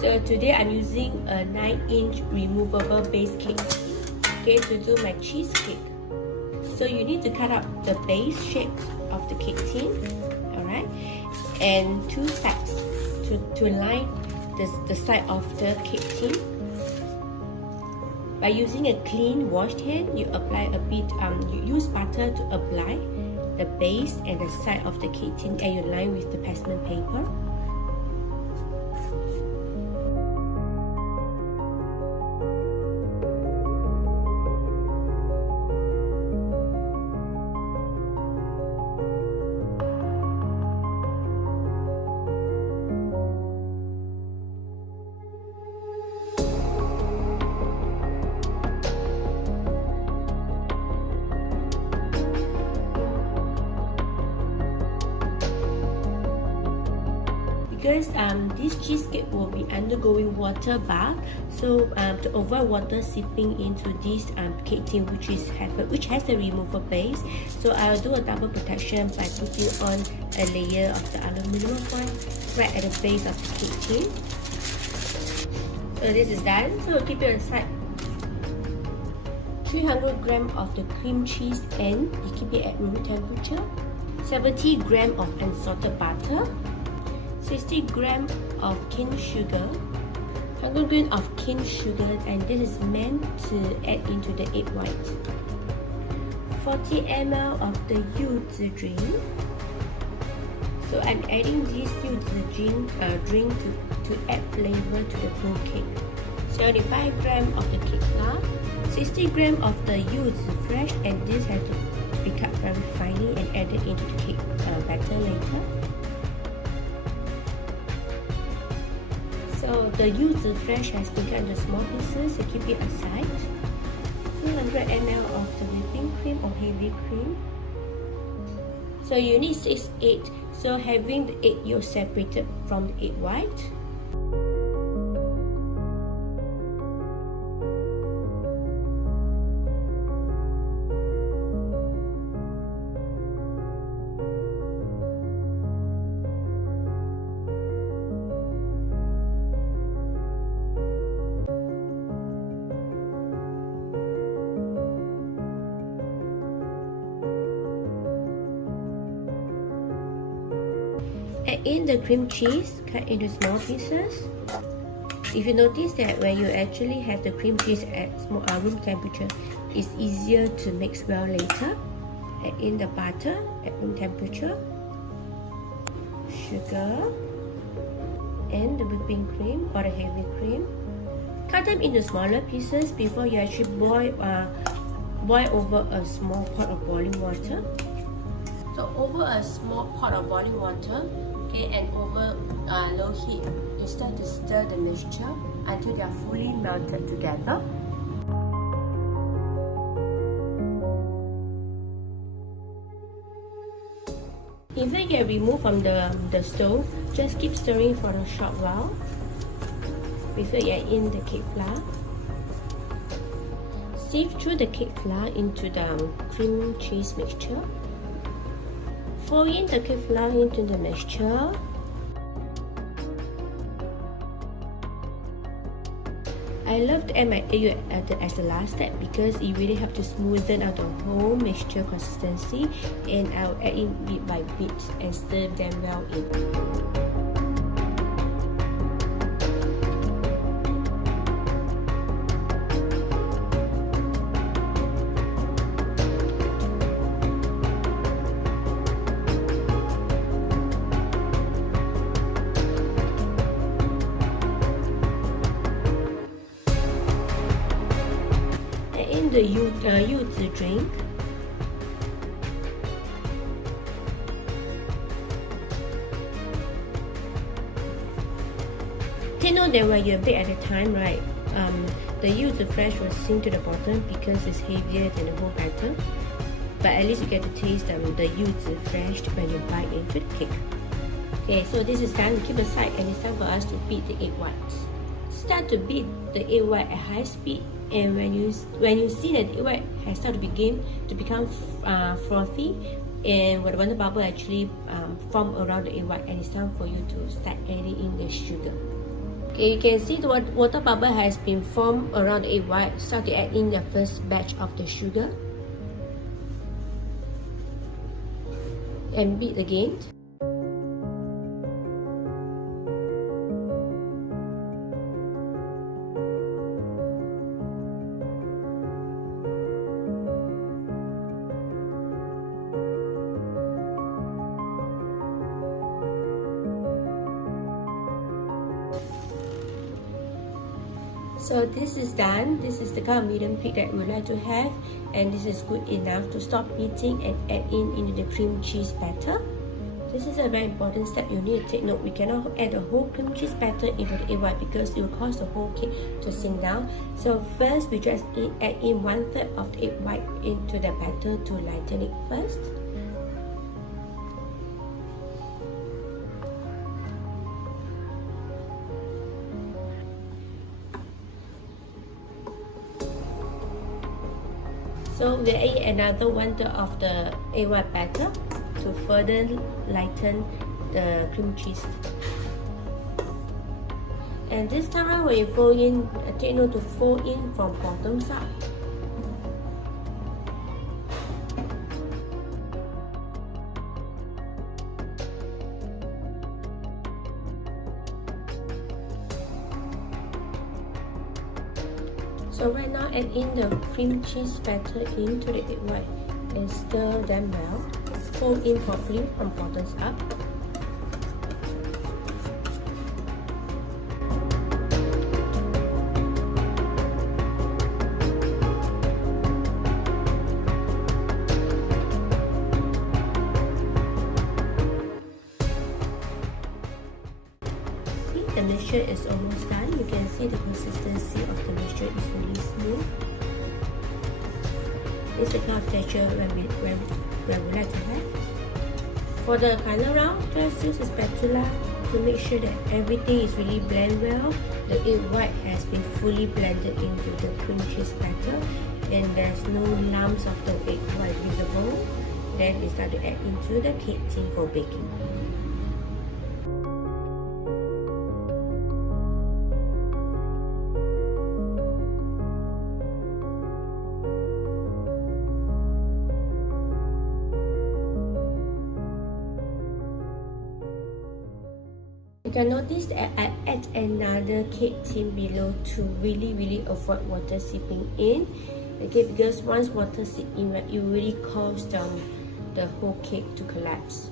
So today I'm using a 9-inch removable base cake, okay, to do my cheesecake. So you need to cut out the base shape of the cake tin, alright, and two sides to line the side of the cake tin. By using a clean washed hand, you apply a bit, you use butter to apply the base and the side of the cake tin, and you line with the parchment paper. Because this cheesecake will be undergoing water bath, so to avoid water seeping into this cake tin, which has a removable base, so I'll do a double protection by putting on a layer of the aluminum foil right at the base of the cake tin. So this is done. So keep it aside. 300 grams of the cream cheese, and you keep it at room temperature. 70 grams of unsalted butter. 60 grams of cane sugar, 100 grams of cane sugar, and this is meant to add into the egg white. 40 ml of the Yuzu drink. So I'm adding this Yuzu drink to add flavor to the whole cake. 75 grams of the cake flour, 60 grams of the Yuzu fresh, and this has to be cut very finely and added into the cake batter later. So the Yuzu fresh has been cut into small pieces, so keep it aside. 200 ml of the whipping cream or heavy cream. So you need 6 eggs, so having the egg yolk separated from the egg white. Add in the cream cheese, cut into small pieces. If you notice that when you actually have the cream cheese at room temperature, it's easier to mix well later. Add in the butter at room temperature, sugar, and the whipping cream or the heavy cream. Cut them into smaller pieces before you actually boil over a small pot of boiling water. So over a small pot of boiling water, okay, and over low heat, you start to stir the mixture until they are fully melted together. If they get removed from the stove, just keep stirring for a short while before you add in the cake flour. Sieve through the cake flour into the cream cheese mixture. Pour in the cake flour into the mixture. I love to add my egg as the last step because it really helps to smoothen out the whole mixture consistency, and I'll add in bit by bit and stir them well in. The Yuzu drink. Take note that when you bake at the time, right, the Yuzu fresh will sink to the bottom because it's heavier than the whole batter. But at least you get to taste the Yuzu fresh when you bite into the cake. Okay, so this is done. Keep aside, and it's time for us to beat the egg whites. Start to beat the egg white at high speed. And when you see that the egg white has started to become frothy, and when the bubble actually form around the egg white, and it's time for you to start adding in the sugar. Okay, you can see the water bubble has been formed around the egg white. Start to add in the first batch of the sugar and beat again. So this is done. This is the kind of medium peak that we would like to have, and this is good enough to stop beating and add into the cream cheese batter. This is a very important step you need to take note. We cannot add the whole cream cheese batter into the egg white because it will cause the whole cake to sink down. So first we just add in 1/3 of the egg white into the batter to lighten it first. So we add another 1/3 of the egg white batter to further lighten the cream cheese. And this time around, when you fold in, take note to fold in from bottom side. So right now, add in the cream cheese batter into the egg white and stir them well. Fold in properly from bottoms up. See, the mixture is almost done. You can see the consistency of the mixture is really smooth. It's the kind of texture when we like to have. For the final round, just use a spatula to make sure that everything is really blended well. The egg white has been fully blended into the cream cheese batter and there's no lumps of the egg white visible. Then we start to add into the cake tin for baking. You can notice that I add another cake tin below to really avoid water seeping in. Okay, because once water seeps in, it really causes the whole cake to collapse.